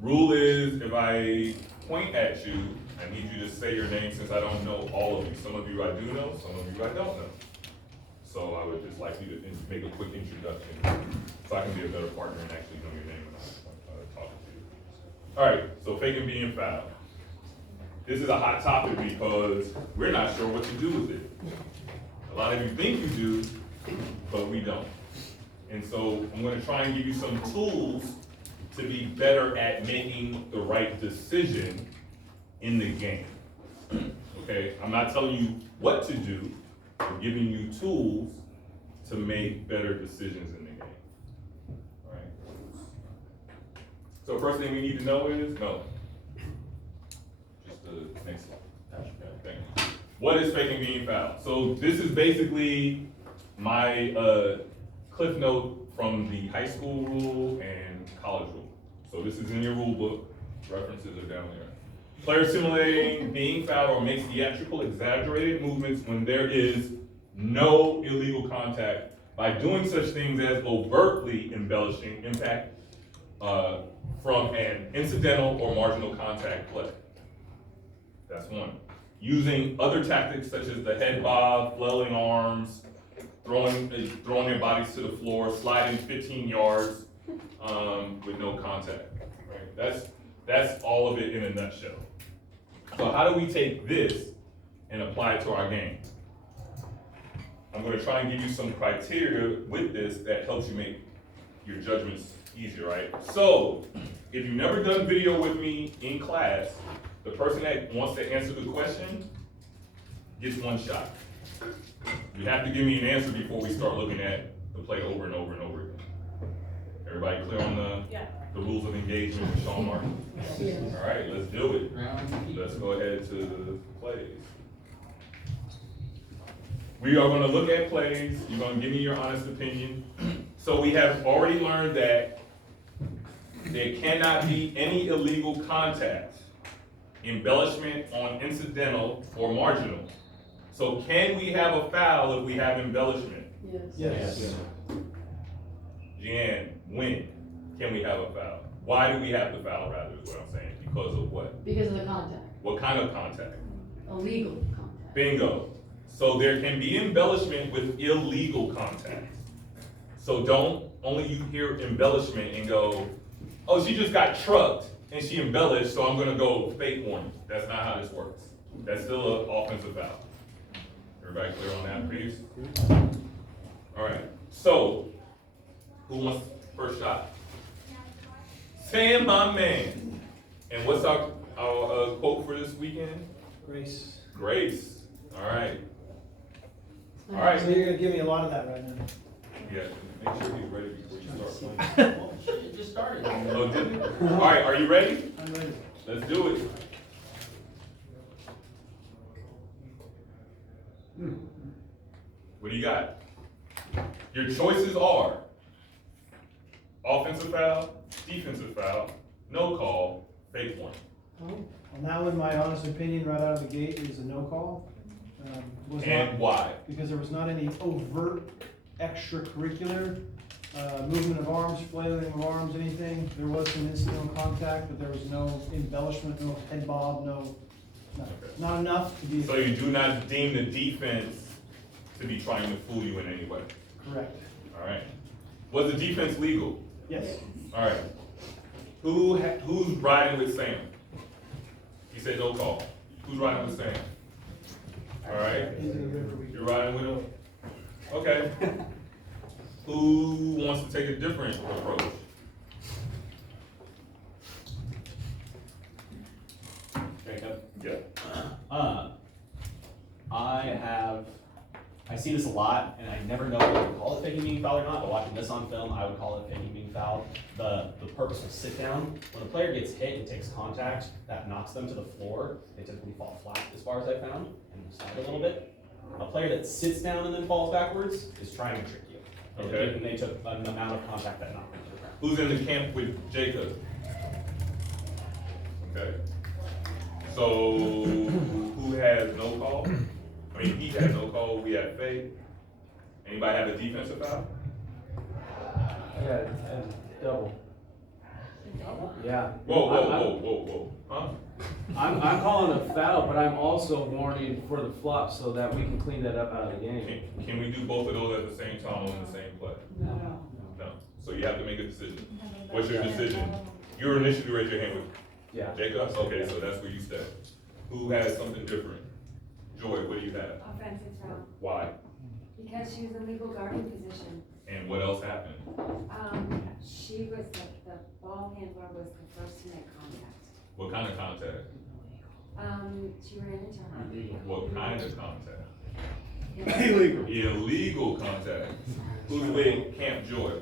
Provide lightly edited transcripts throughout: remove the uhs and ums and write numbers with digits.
Rule is, if I point at you, I need you to say your name since I don't know all of you. Some of you I do know, some of you I don't know. So I would just like you to make a quick introduction so I can be a better partner and actually know your name when I'm talking to you. All right, so faking being foul. This is a hot topic because we're not sure what to do with it. A lot of you think you do, but we don't. And so I'm gonna try and give you some tools to be better at making the right decision in the game. Okay, I'm not telling you what to do, I'm giving you tools to make better decisions in the game. All right. So first thing we need to know is, just the next slide. Okay, thank you. What is faking being foul? So this is basically my cliff note from the high school rule and college rule. So this is in your rule book, references are down there. Player simulating being fouled or makes theatrical exaggerated movements when there is no illegal contact by doing such things as overtly embellishing impact from an incidental or marginal contact play. That's one. Using other tactics such as the head bob, flailing arms, throwing their bodies to the floor, sliding 15 yards with no contact. Right? That's all of it in a nutshell. So how do we take this and apply it to our game? I'm going to try and give you some criteria with this that helps you make your judgments easier, right? So if you've never done video with me in class, the person that wants to answer the question gets one shot. You have to give me an answer before we start looking at the play over and over and over again. Everybody clear on the rules of engagement with Sean Martin? All right, let's do it. Let's go ahead to the plays. We are going to look at plays. You're going to give me your honest opinion. So we have already learned that there cannot be any illegal contact, embellishment on incidental or marginal. So can we have a foul if we have embellishment? Yes. Jan, when can we have a foul? Why do we have the foul, rather, is what I'm saying? Because of what? Because of the contact, What kind of contact? illegal contact. Bingo. So there can be embellishment with illegal contact. So don't only you hear embellishment and go, oh, she just got trucked and she embellished, so I'm gonna go fake one. That's not how this works. That's still an offensive foul. Everybody clear on that, please? All right, so who wants first shot? Sam, my man. And what's our quote for this weekend? Grace. Grace. All right. All right. So you're gonna give me a lot of that right now. Yeah, make sure he's ready before you start playing. Well, shit, it just started. Oh, did it? All right, are you ready? I'm ready. Let's do it. What do you got? Your choices are offensive foul, defensive foul, no call, fake one. On that one, my honest opinion right out of the gate is a no call. Was And not, why? because there was not any overt extracurricular movement of arms, flailing of arms, anything. There was some incidental contact, but there was no embellishment, no head bob, not enough to be So you do not deem the defense to be trying to fool you in any way. correct. All right. Was the defense legal? Yes. All right. Who's riding with Sam? He said no call. Who's riding with Sam? All right. You're riding with him? Okay. Who wants to take a different approach? Jacob? Yeah. I see this a lot, and I never know whether to call it faking being foul or not, but watching this on film, I would call it faking being foul. The purposeful sit down, when a player gets hit and takes contact, that knocks them to the floor, they typically fall flat as far as I found, and slide a little bit. A player that sits down and then falls backwards is trying to trick you. Okay. And they took an amount of contact that knocked them to the ground. Who's in the camp with Jacob? Okay. So who has no call? I mean, he had no call, we had fake. Anybody have a defensive foul? Yeah, and double. Yeah. Whoa, huh? I'm calling a foul, but I'm also warning for the flop so that we can clean that up out of the game. Can we do both of those at the same time on the same play? No. So you have to make a decision. What's your decision? You initially raised your hand with Yeah. Jacob? Okay, so that's where you stand. Who has something different? Joy, what do you have? Offensive foul, Why? because she was in legal guarding position. And what else happened? She was, the ball handler was the first to make contact. What kind of contact? She ran into her. What kind of contact? Illegal. Illegal contact. Who's with Camp Joy?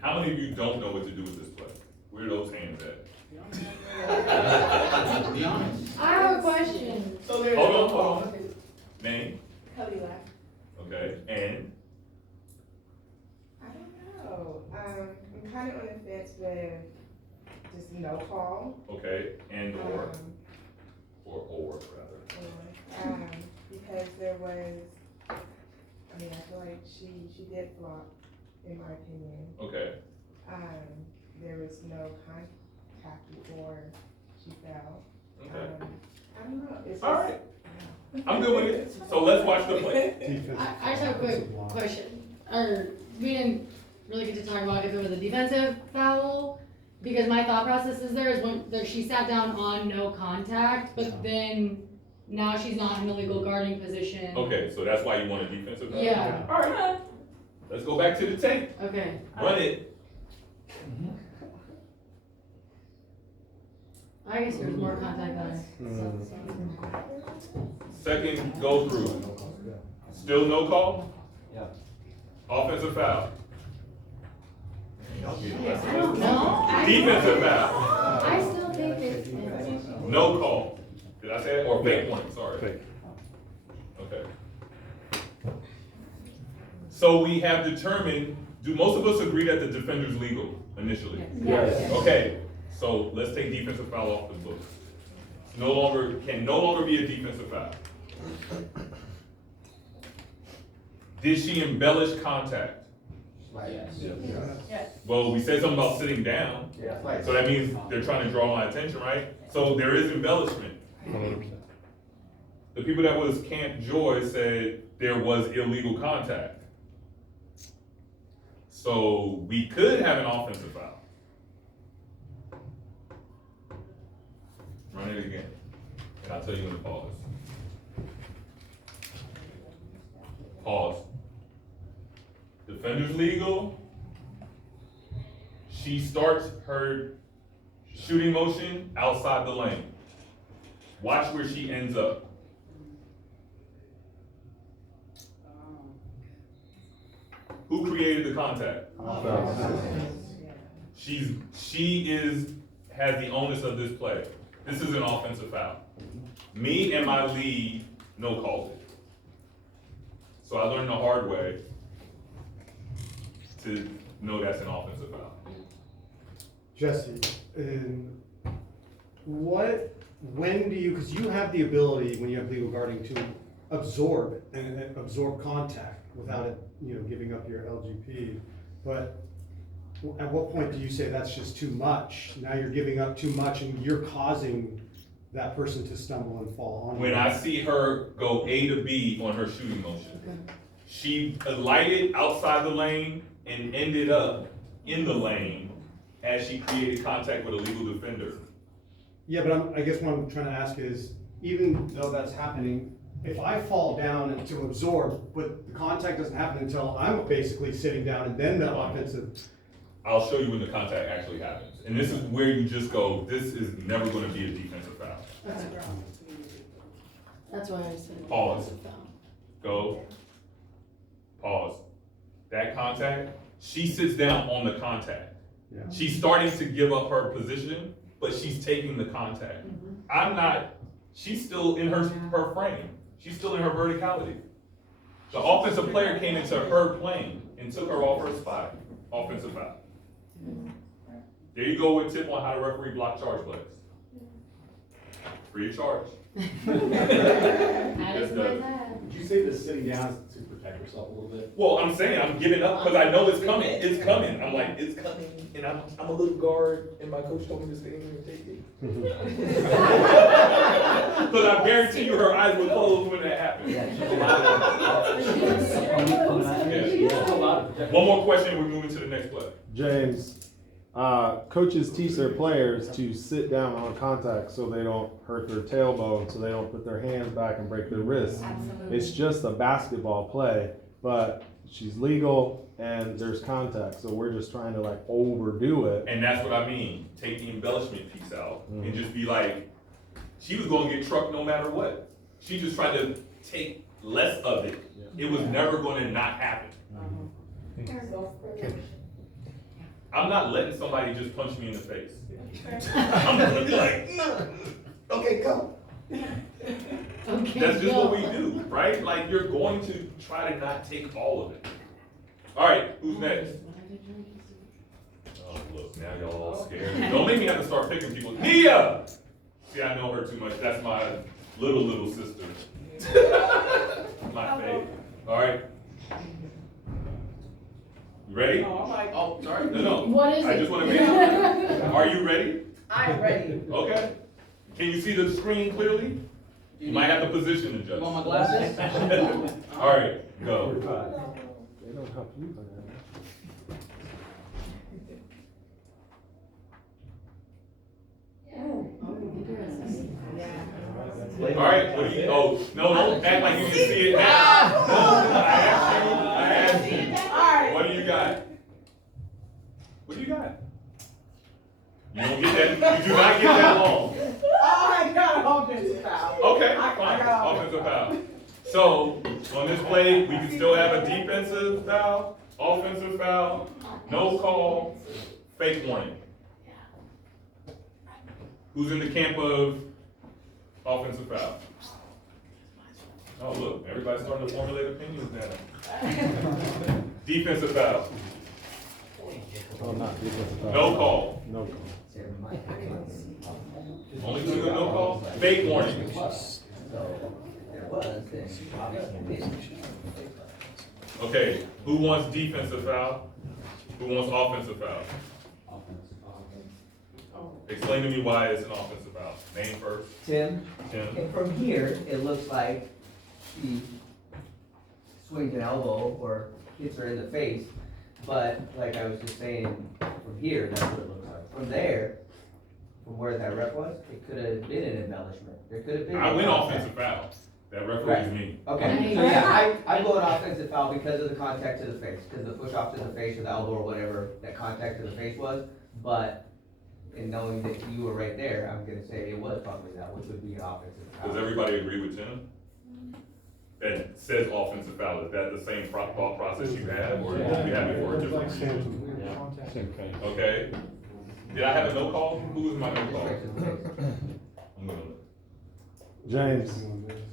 How many of you don't know what to do with this play? Where are those hands at? Be honest. I have a question. Hold on. Name? Cody left. Okay, and? I don't know. I'm kind of on the fence with just no call. Okay, and or rather. Because there was, I mean, I feel like she did flop, in my opinion. Okay, There was no contact before she fell. okay. I don't know. It's All right. I'm good with it. So let's watch the play. I just have a quick question, or we didn't really get to talk about if it was a defensive foul, because my thought process is there is when she sat down on no contact, but then now she's not in the legal guarding position. Okay, so that's why you want a defensive foul? Yeah, All right. Let's go back to the tape. okay. Run it. I guess there's more contact than Second go through. Still no call? Yeah. Offensive foul. I don't know. Defensive foul. I still think it's. No call. Did I say that? Or fake one, sorry. Okay. So we have determined, do most of us agree that the defender's legal initially? Yes. Okay, so let's take defensive foul off the books. Can no longer be a defensive foul. Did she embellish contact? Yes. Well, we said something about sitting down, Yeah. so that means they're trying to draw my attention, right? So there is embellishment. 100%. The people that was Camp Joy said there was illegal contact. So we could have an offensive foul. Run it again, and I'll tell you when to pause. Pause. Defender's legal. She starts her shooting motion outside the lane. Watch where she ends up. Who created the contact? Has the onus of this play. This is an offensive foul. Me and my lead no called it. So I learned the hard way to know that's an offensive foul. Jesse, when do you, because you have the ability, when you have legal guarding, to absorb and absorb contact without it, giving up your LGP, but at what point do you say that's just too much? Now you're giving up too much and you're causing that person to stumble and fall on you. When I see her go A to B on her shooting motion, she alighted outside the lane and ended up in the lane as she created contact with a legal defender. Yeah, but I guess what I'm trying to ask is, even though that's happening, if I fall down and to absorb, but the contact doesn't happen until I'm basically sitting down and then the offensive. I'll show you when the contact actually happens. And this is where you just go, this is never gonna be a defensive foul. Okay. That's why I said. Pause. defensive foul. Go. Pause. That contact, she sits down on the contact. Yeah. She's starting to give up her position, but she's taking the contact. She's still in her frame. She's still in her verticality. The offensive player came into her plane and took her off her spot. Offensive foul. There you go with tip on how to referee block charge plays. free of charge. That is Yes, where sir. it's at. Would you say the sitting down is to protect yourself a little bit? Well, I'm saying I'm giving up because I know it's coming. It's coming. I'm like, it's coming, and I'm a little guard, and my coach told me to stay in here and take it. Because I guarantee you, her eyes were closed when that happened. One more question, we're moving to the next play. James, coaches teach their players to sit down on contact so they don't hurt their tailbone, so they don't put their hands back and break their wrists. Absolutely. It's just a basketball play, but she's legal and there's contact, so we're just trying to like overdo it. And that's what I mean. Take the embellishment piece out and just be like, she was gonna get trucked no matter what. She just tried to take less of it. It was never gonna not happen. I'm not letting somebody just punch me in the face. I'm gonna be like, okay, go. Okay, That's just go. what we do, right? Like, you're going to try to not take all of it. All right, who's next? Oh, look, now y'all all scared. Don't make me have to start picking people. Nia! See, I know her too much. That's my little sister. My fave. All right. You ready? Oh, I'm like, oh, sorry. No. What is I it? just want to make sure. Are you ready? I'm ready. Okay. Can you see the screen clearly? You might have to position adjust. You want my glasses? All right, go. They don't help you, but All right, what do you, oh, no, don't act like you can see it now. No, I asked you. What do you got? What do you got? You don't get that, you do not get that long. I got offensive foul. Okay, I fine, got offensive foul. So, on this play, we can still have a defensive foul, offensive foul, no call, fake warning. Who's in the camp of offensive foul? Oh, look, everybody's starting to formulate opinions now. Defensive foul, oh, not defensive foul. no call. No call. Only two no call, fake warning. Okay, who wants defensive foul? Who wants offensive foul? Explain to me why it's an offensive foul. Name first. Tim, Tim. and from here, it looks like she swings an elbow or hits her in the face, but like I was just saying, from here, that's what it looks like. From there, from where that rep was, it could have been an embellishment. There could have been. I went offensive foul. That referee's me. Okay, so yeah, I go an offensive foul because of the contact to the face, because the push off to the face or the elbow or whatever that contact to the face was, but in knowing that you were right there, I'm gonna say it was probably that, which would be an offensive foul. Does everybody agree with Tim? That says offensive foul, is that the same thought process you have, or do you have it for a different reason? Okay. Did I have a no call? Who was my no call? I'm gonna. James,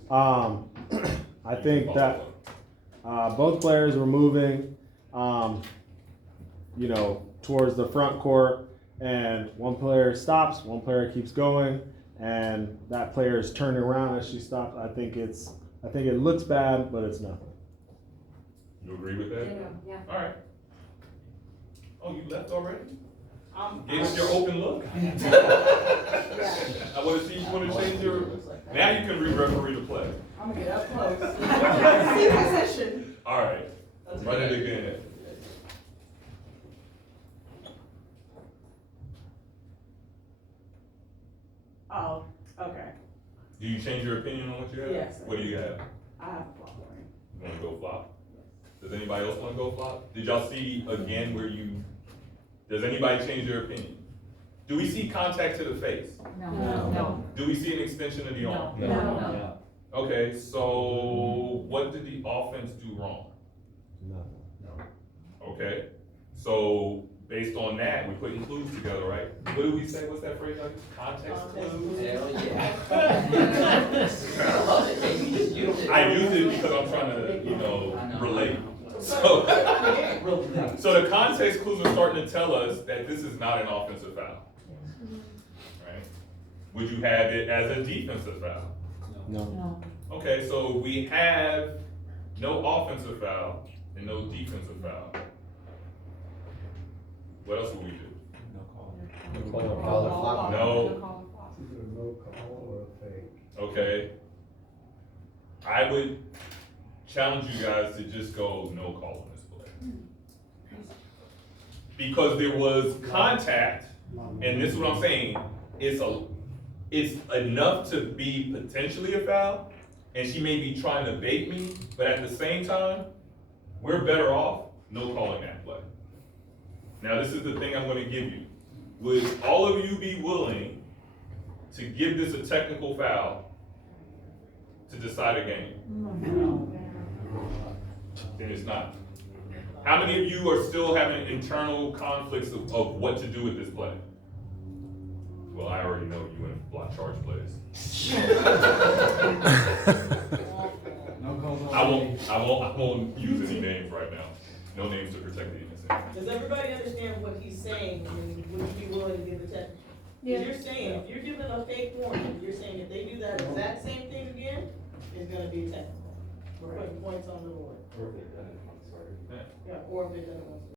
I think that both players were moving, you know, towards the front court, and one player stops, one player keeps going, and that player is turning around as she stops. I think it looks bad, but it's nothing. You agree with that? Yeah. All right. Oh, you left already? I'm, It's your open look. I wanna see, you wanna change your, now you can re-referee the play. I'm gonna get up close. See position. All right, run it again. Oh, okay. Do you change your opinion on what you have? Yes. What do you have? I have a flop warning. You wanna go flop? Does anybody else wanna go flop? Did y'all see again where you, does anybody change their opinion? Do we see contact to the face? No. Do we see an extension of the arm? No. Okay, so what did the offense do wrong? Nothing. Okay, so based on that, we're putting clues together, right? What do we say, what's that phrase, like, context clues? Hell yeah. I love it, you just used it. I use it because I'm trying to, relate. So the context clues are starting to tell us that this is not an offensive foul. Right? would you have it as a defensive foul? No. No. Okay, so we have no offensive foul and no defensive foul. What else would we do? Call the flop. No. Either a no call or a fake. Okay. I would challenge you guys to just go no call on this play. Because there was contact, and this is what I'm saying, it's enough to be potentially a foul, and she may be trying to bait me, but at the same time, we're better off no calling that play. Now, this is the thing I'm gonna give you. Would all of you be willing to give this a technical foul to decide a game? Then it's not. How many of you are still having internal conflicts of what to do with this play? Well, I already know you in block charge plays. No calls on. I won't use any names right now. No names to protect the innocent. Does everybody understand what he's saying, and would you be willing to give the technical? Because you're saying, if you're giving a fake warning, you're saying if they do that exact same thing again, it's gonna be technical. We're putting points on the board. Or if they've done it once already. Yeah, or if it doesn't.